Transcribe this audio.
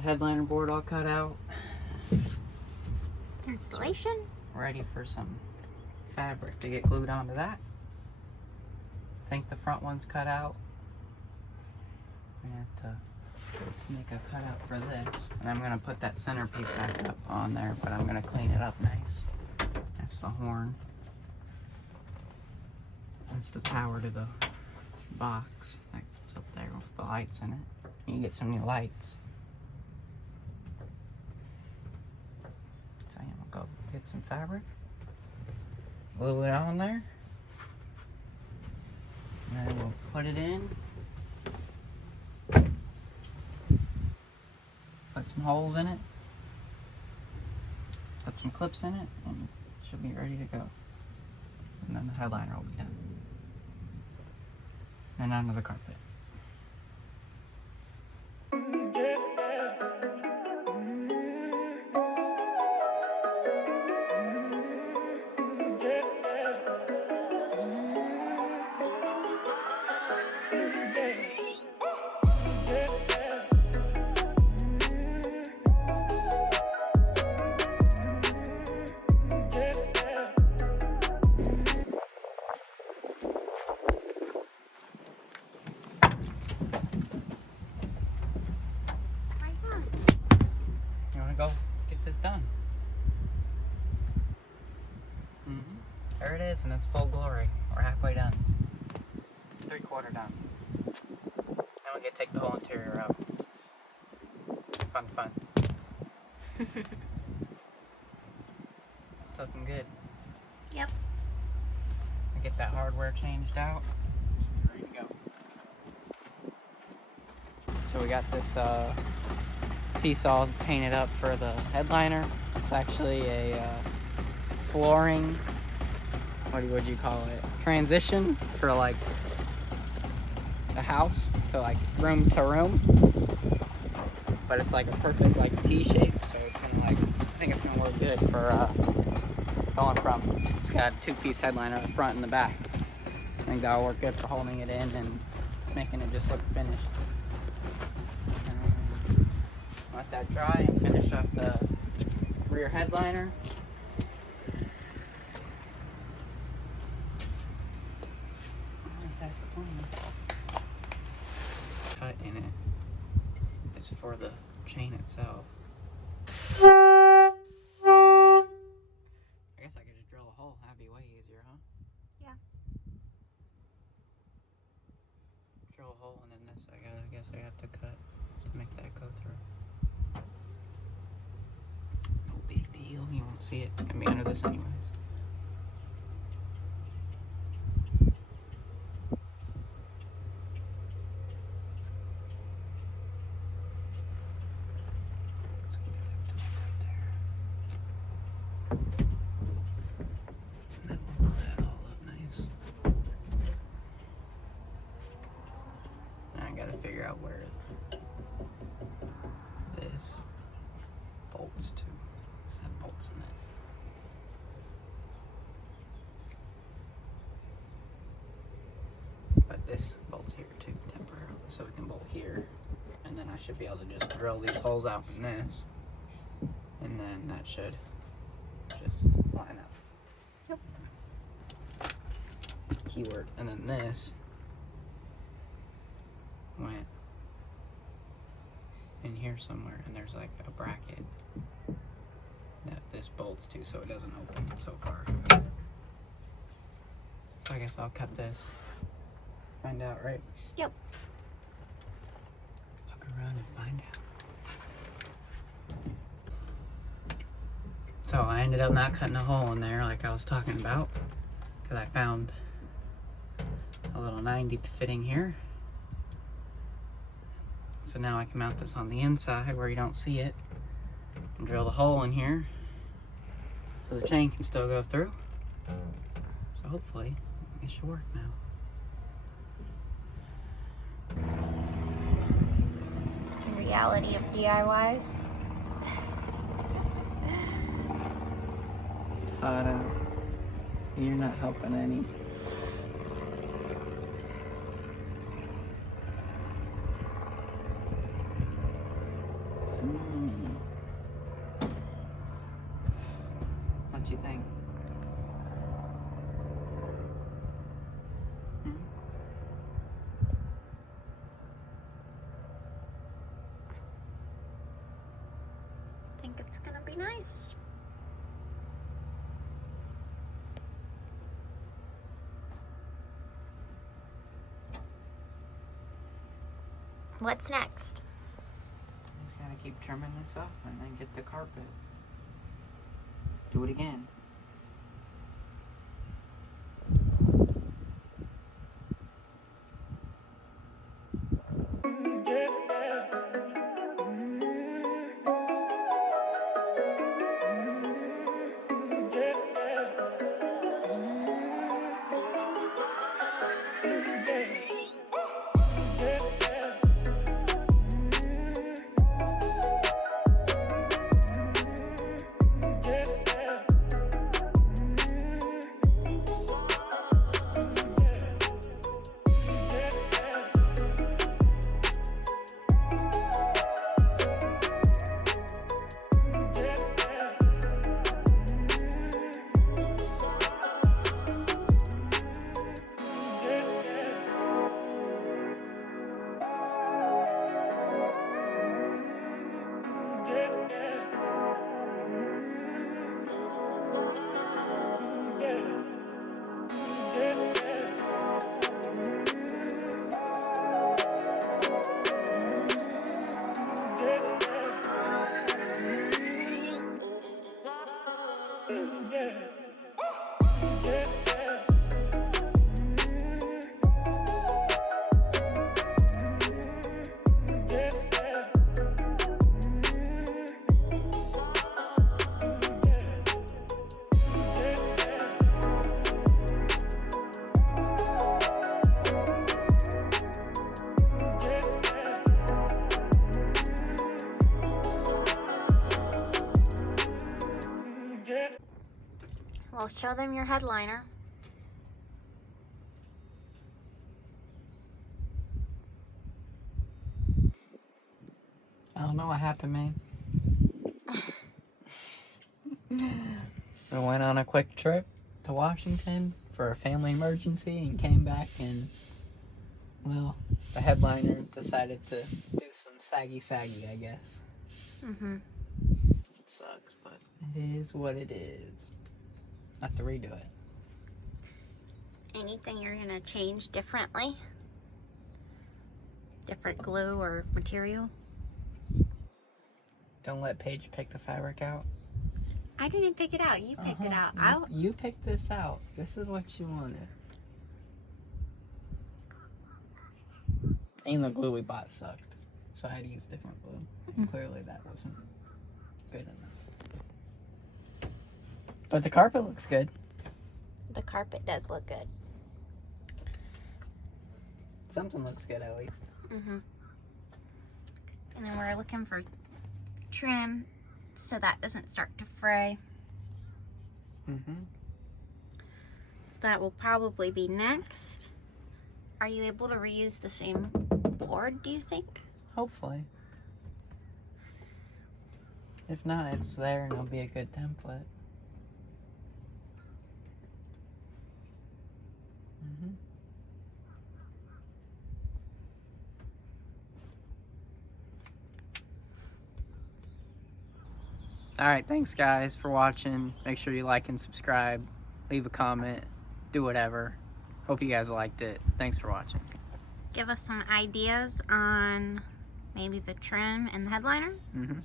the headliner board all cut out. Installation? Ready for some fabric to get glued onto that. I think the front one's cut out. I have to make a cutout for this. And I'm going to put that centerpiece back up on there, but I'm going to clean it up nice. That's the horn. That's the power to the box. That's up there with the lights in it. You can get some new lights. So I'm gonna go get some fabric, glue it on there, and then we'll put it in, put some holes in it, put some clips in it, and it should be ready to go. And then the headliner will be done. And onto the carpet. Go get this done. There it is, and it's full glory. We're halfway done. 3/4 done. Now we get to take the whole interior out. Fun. It's looking good. Yep. I get that hardware changed out. Ready to go. So we got this piece all painted up for the headliner. It's actually a flooring, what would you call it, transition for like a house to like room to room, but it's like a perfect like T shape, so it's gonna like, I think it's gonna work good for going from, it's got a 2-piece headliner at the front and the back. I think that'll work good for holding it in and making it just look finished. Let that dry and finish up the rear headliner. At least that's the plan. Cut in it is for the chain itself. I guess I could just drill a hole. That'd be way easier, huh? Yeah. Drill a hole and then this, I guess I have to cut to make that go through. Big deal, you won't see it. It's gonna be under this anyways. So we have to put that there. And then we'll roll that all up nice. Now I gotta figure out where this bolts to. Had bolts in it. But this bolts here too, temporarily, so we can bolt here. And then I should be able to just drill these holes out in this. And then that should just line up. Yep. Keyword. And then this went in here somewhere, and there's like a bracket that this bolts to, so it doesn't open so far. So I guess I'll cut this. Find out, right? Yep. Look around and find out. So I ended up not cutting a hole in there like I was talking about, because I found a little 90 fitting here. So now I can mount this on the inside where you don't see it. And drill the hole in here so the chain can still go through. So hopefully it should work now. Reality of DIYs. Hot out. You're not helping any. Mm. What do you think? Hmm? I think it's gonna be nice. What's next? Just gotta keep trimming this up and then get the carpet. Do it again. Well, show them your headliner. I don't know what happened, man. We went on a quick trip to Washington for a family emergency and came back and, well, the headliner decided to do some saggy, I guess. Mm-hmm. It sucks, but it is what it is. I have to redo it. Anything you're gonna change differently? Different glue or material? Don't let Paige pick the fabric out. I didn't pick it out. You picked it out. You picked this out. This is what you wanted. And the glue we bought sucked. So I had to use different glue. And clearly that wasn't good enough. But the carpet looks good. The carpet does look good. Something looks good at least. Mm-hmm. And then we're looking for trim so that doesn't start to fray. Mm-hmm. So that will probably be next. Are you able to reuse the same board, do you think? Hopefully. If not, it's there and it'll be a good template. Mm-hmm. Alright, thanks guys for watching. Make sure you like and subscribe. Leave a comment. Do whatever. Hope you guys liked it. Thanks for watching. Give us some ideas on maybe the trim and the headliner. Mm-hmm.